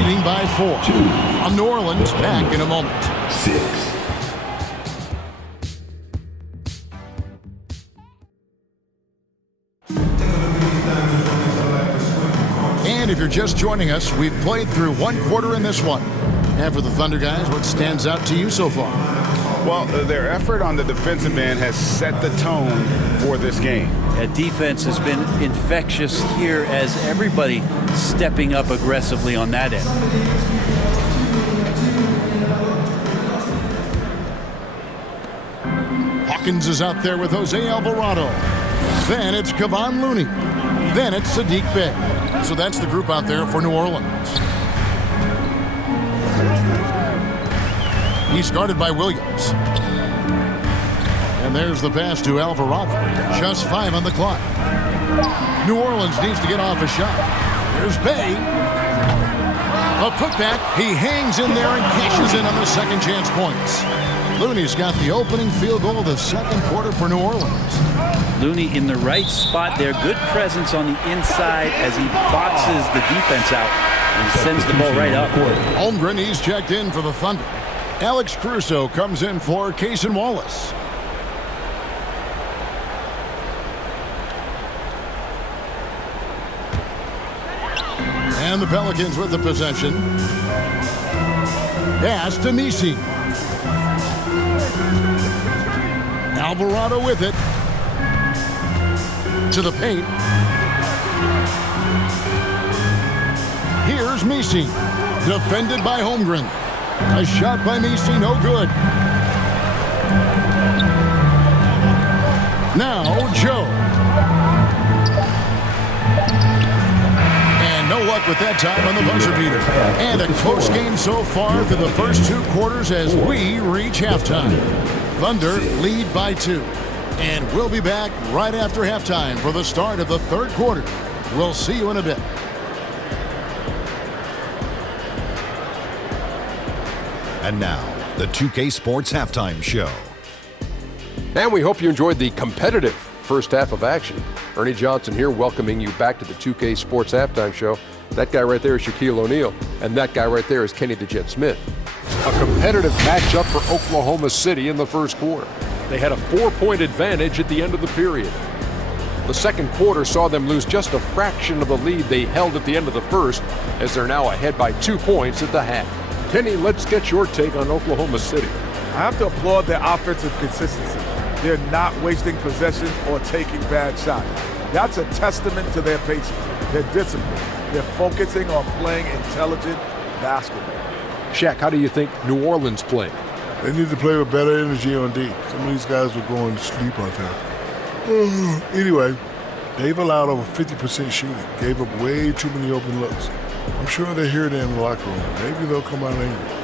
leading by 4. On New Orleans, back in a moment. 6. And if you're just joining us, we've played through one quarter in this one. And for the Thunder guys, what stands out to you so far? Well, their effort on the defensive end has set the tone for this game. That defense has been infectious here as everybody stepping up aggressively on that end. Hawkins is out there with Jose Alvarado. Then it's Kevon Looney. Then it's Sadiq Bey. So that's the group out there for New Orleans. He's guarded by Williams. And there's the pass to Alvarado. Just 5 on the clock. New Orleans needs to get off a shot. Here's Bey. A putback. He hangs in there and cashes in on the second chance points. Looney's got the opening field goal of the second quarter for New Orleans. Looney in the right spot there. Good presence on the inside as he boxes the defense out and sends the ball right up. Holmgren, he's checked in for the Thunder. Alex Caruso comes in for Cason Wallace. And the Pelicans with the possession. Pass to Misi. Alvarado with it. To the paint. Here's Misi. Defended by Holmgren. A shot by Misi, no good. Now Joe. And no luck with that time on the buzzer beater. And a close game so far through the first 2 quarters as we reach halftime. Thunder lead by 2. And we'll be back right after halftime for the start of the third quarter. We'll see you in a bit. And now, the 2K Sports Halftime Show. And we hope you enjoyed the competitive first half of action. Ernie Johnson here welcoming you back to the 2K Sports Halftime Show. That guy right there is Shaquille O'Neal, and that guy right there is Kenny the Jet Smith. A competitive matchup for Oklahoma City in the first quarter. They had a 4-point advantage at the end of the period. The second quarter saw them lose just a fraction of the lead they held at the end of the first, as they're now ahead by 2 points at the half. Kenny, let's get your take on Oklahoma City. I have to applaud their offensive consistency. They're not wasting possessions or taking bad shots. That's a testament to their patience, their discipline. They're focusing on playing intelligent basketball. Shaq, how do you think New Orleans played? They need to play with better energy on D. Some of these guys were going to sleep on time. Anyway, they've allowed over 50% shooting. Gave up way too many open looks. I'm sure they hear that in the locker room. Maybe they'll come out angry.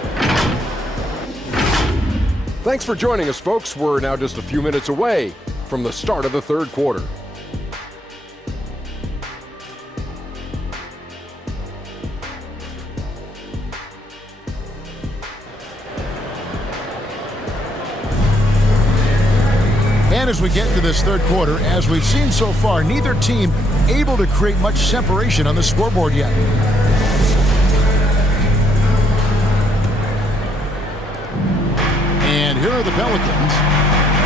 Thanks for joining us, folks. We're now just a few minutes away from the start of the third quarter. And as we get into this third quarter, as we've seen so far, neither team able to create much separation on the scoreboard yet. And here are the Pelicans.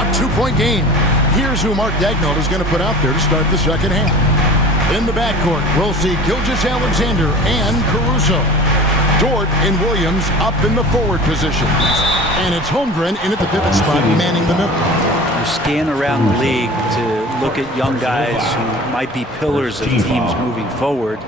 A 2-point game. Here's who Mark Daigneault is going to put out there to start the second half. In the backcourt, we'll see Gilgeous-Alexander and Caruso. Dort and Williams up in the forward positions. And it's Holmgren in at the pivot spot, manning the middle. You scan around the league to look at young guys who might be pillars of teams moving forward.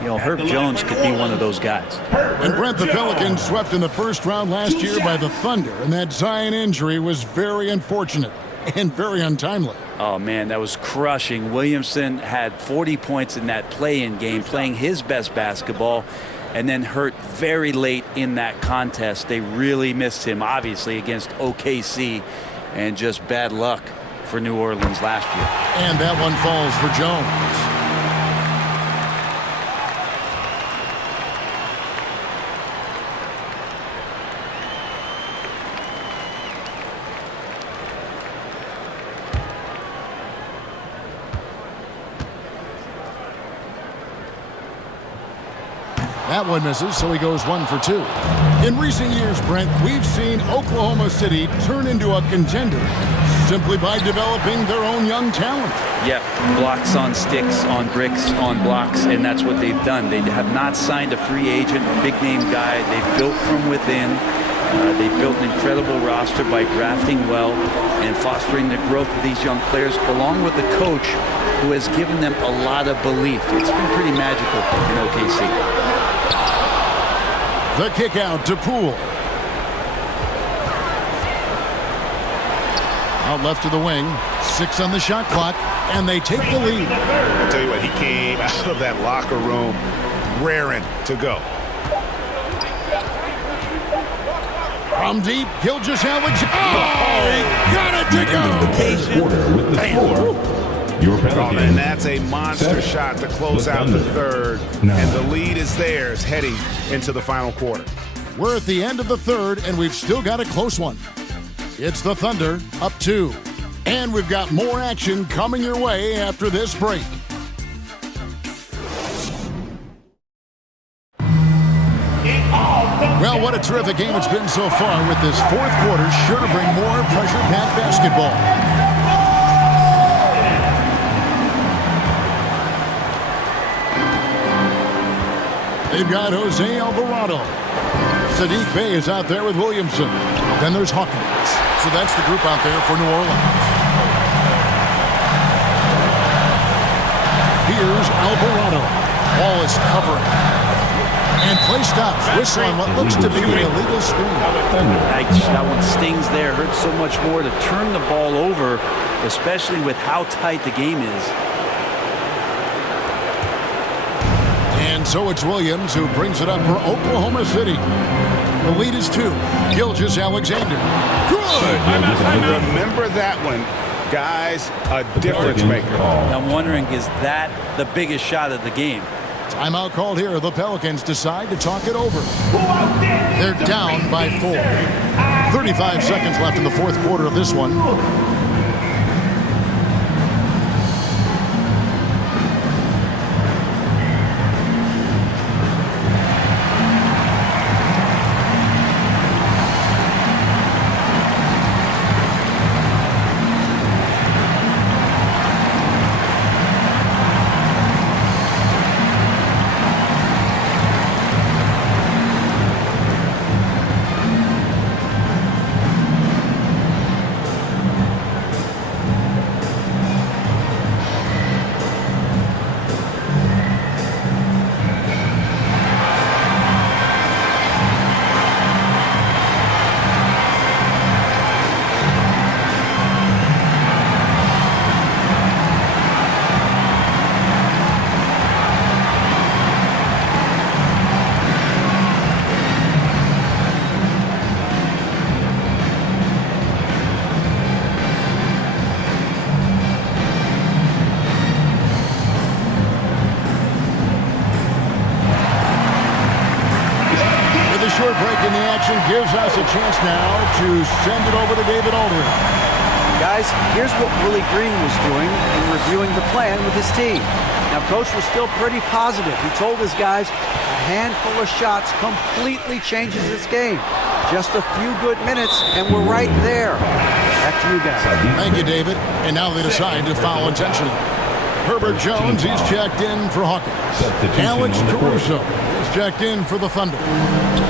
You know, Herb Jones could be one of those guys. And Brent, the Pelicans swept in the first round last year by the Thunder, and that Zion injury was very unfortunate and very untimely. Oh, man, that was crushing. Williamson had 40 points in that play-in game, playing his best basketball, and then hurt very late in that contest. They really missed him, obviously, against OKC, and just bad luck for New Orleans last year. And that one falls for Jones. That one misses, so he goes 1 for 2. In recent years, Brent, we've seen Oklahoma City turn into a contender simply by developing their own young talent. Yeah, blocks on sticks, on bricks, on blocks, and that's what they've done. They have not signed a free agent, big-name guy. They've built from within. They've built an incredible roster by drafting well and fostering the growth of these young players, along with a coach who has given them a lot of belief. It's been pretty magical in OKC. The kick out to Poole. Out left to the wing. 6 on the shot clock, and they take the lead. I'll tell you what, he came out of that locker room raring to go. From deep, Gilgeous-Alexander. Oh, he got it to go. Quarter with the score. Your Pelicans. And that's a monster shot to close out the third. And the lead is theirs heading into the final quarter. We're at the end of the third, and we've still got a close one. It's the Thunder up 2. And we've got more action coming your way after this break. Well, what a terrific game it's been so far, with this fourth quarter sure to bring more pressure-packed basketball. They've got Jose Alvarado. Sadiq Bey is out there with Williamson. Then there's Hawkins. So that's the group out there for New Orleans. Here's Alvarado. Ball is covering. And play stops. Whistle on what looks to be an illegal screen. That one stings there. Hurts so much more to turn the ball over, especially with how tight the game is. And so it's Williams who brings it up for Oklahoma City. The lead is 2. Gilgeous-Alexander. Good! Remember that one. Guys, a difference maker. I'm wondering, is that the biggest shot of the game? Timeout called here. The Pelicans decide to talk it over. They're down by 4. 35 seconds left in the fourth quarter of this one. Short break in the action gives us a chance now to send it over to David Aldridge. Guys, here's what Willie Green was doing in reviewing the plan with his team. Now, Coach was still pretty positive. He told his guys a handful of shots completely changes this game. Just a few good minutes, and we're right there. Back to you guys. Thank you, David. And now they decide to foul intentionally. Herbert Jones, he's checked in for Hawkins. Alex Caruso is checked in for the Thunder.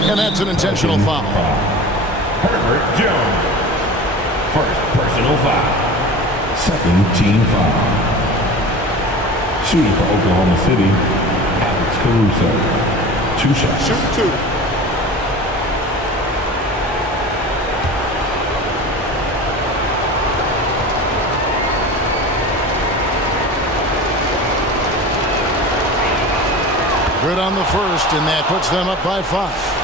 And that's an intentional foul. Herbert Jones. First personal foul. Second team foul. Shooting for Oklahoma City, Alex Caruso. 2 shots. Shoot 2. Good on the first, and that puts them up by 5.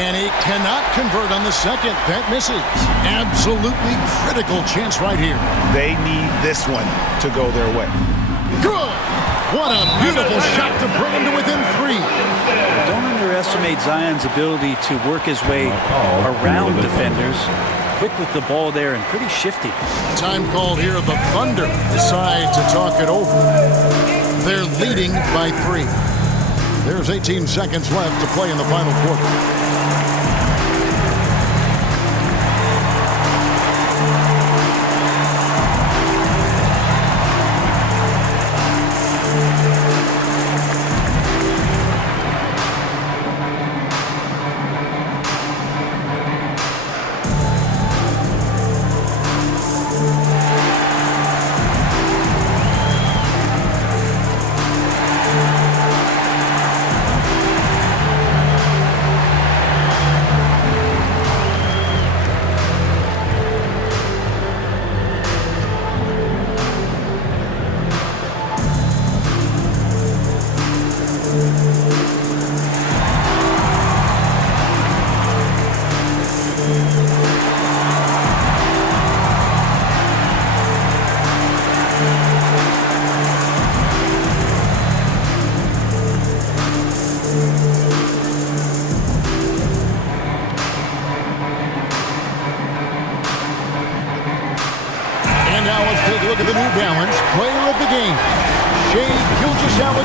And he cannot convert on the second. That misses. Absolutely critical chance right here. They need this one to go their way. Good. What a beautiful shot to bring him to within 3. Don't underestimate Zion's ability to work his way around defenders. Quick with the ball there and pretty shifty. Time called here. The Thunder decide to talk it over. They're leading by 3. There's 18 seconds left to play in the final quarter.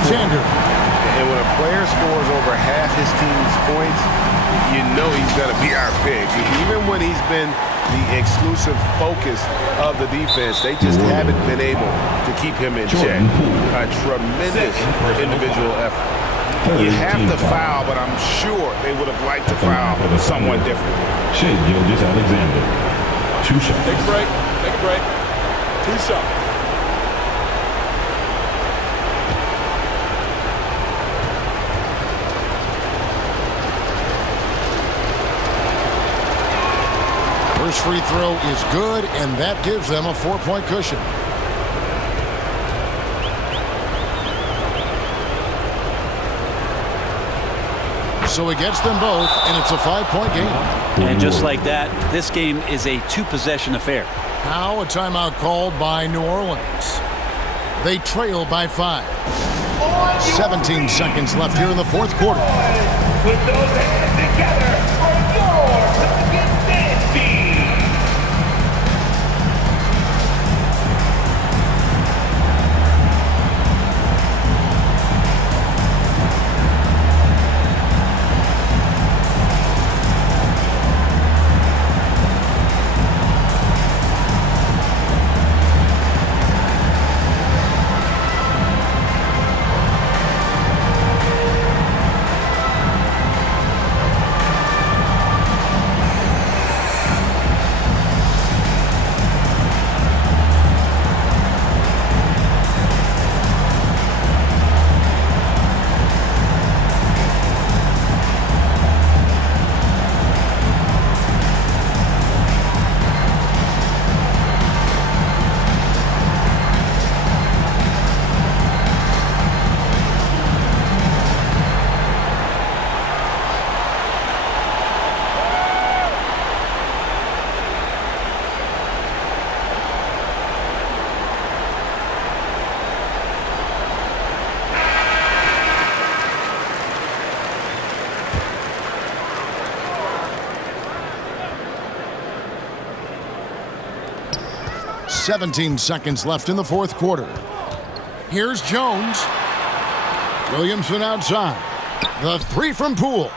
And when a player scores over half his team's points, you know he's going to be our pick. Even when he's been the exclusive focus of the defense, they just haven't been able to keep him in check. A tremendous individual effort. You have to foul, but I'm sure they would have liked to foul someone different. Shea Gilgeous-Alexander. 2 shots. Take a break. Take a break. 2 shots. First free throw is good, and that gives them a 4-point cushion. So he gets them both, and it's a 5-point game. And just like that, this game is a 2-possession affair. Now a timeout called by New Orleans. They trail by 5. 17 seconds left here in the fourth quarter. Put those hands together for your Pelicans dance team. .17 seconds left in the fourth quarter. Here's Jones. Williamson outside. The 3 from Poole.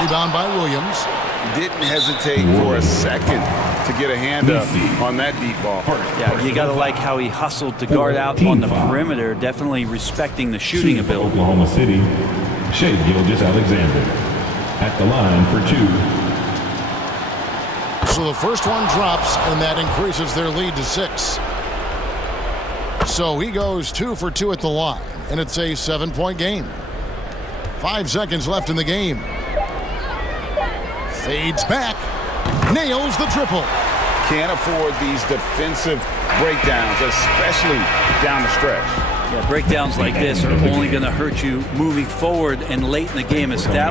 Rebound by Williams. Didn't hesitate for a second to get a hand up on that deep ball. Yeah, you got to like how he hustled to guard out on the perimeter, definitely respecting the shooting ability. Oklahoma City, Shea Gilgeous-Alexander at the line for 2. So the first one drops, and that increases their lead to 6. So he goes 2 for 2 at the line, and it's a 7-point game. 5 seconds left in the game. Fades back, nails the triple. Can't afford these defensive breakdowns, especially down the stretch. Yeah, breakdowns like this are only going to hurt you moving forward and late in the game. Establish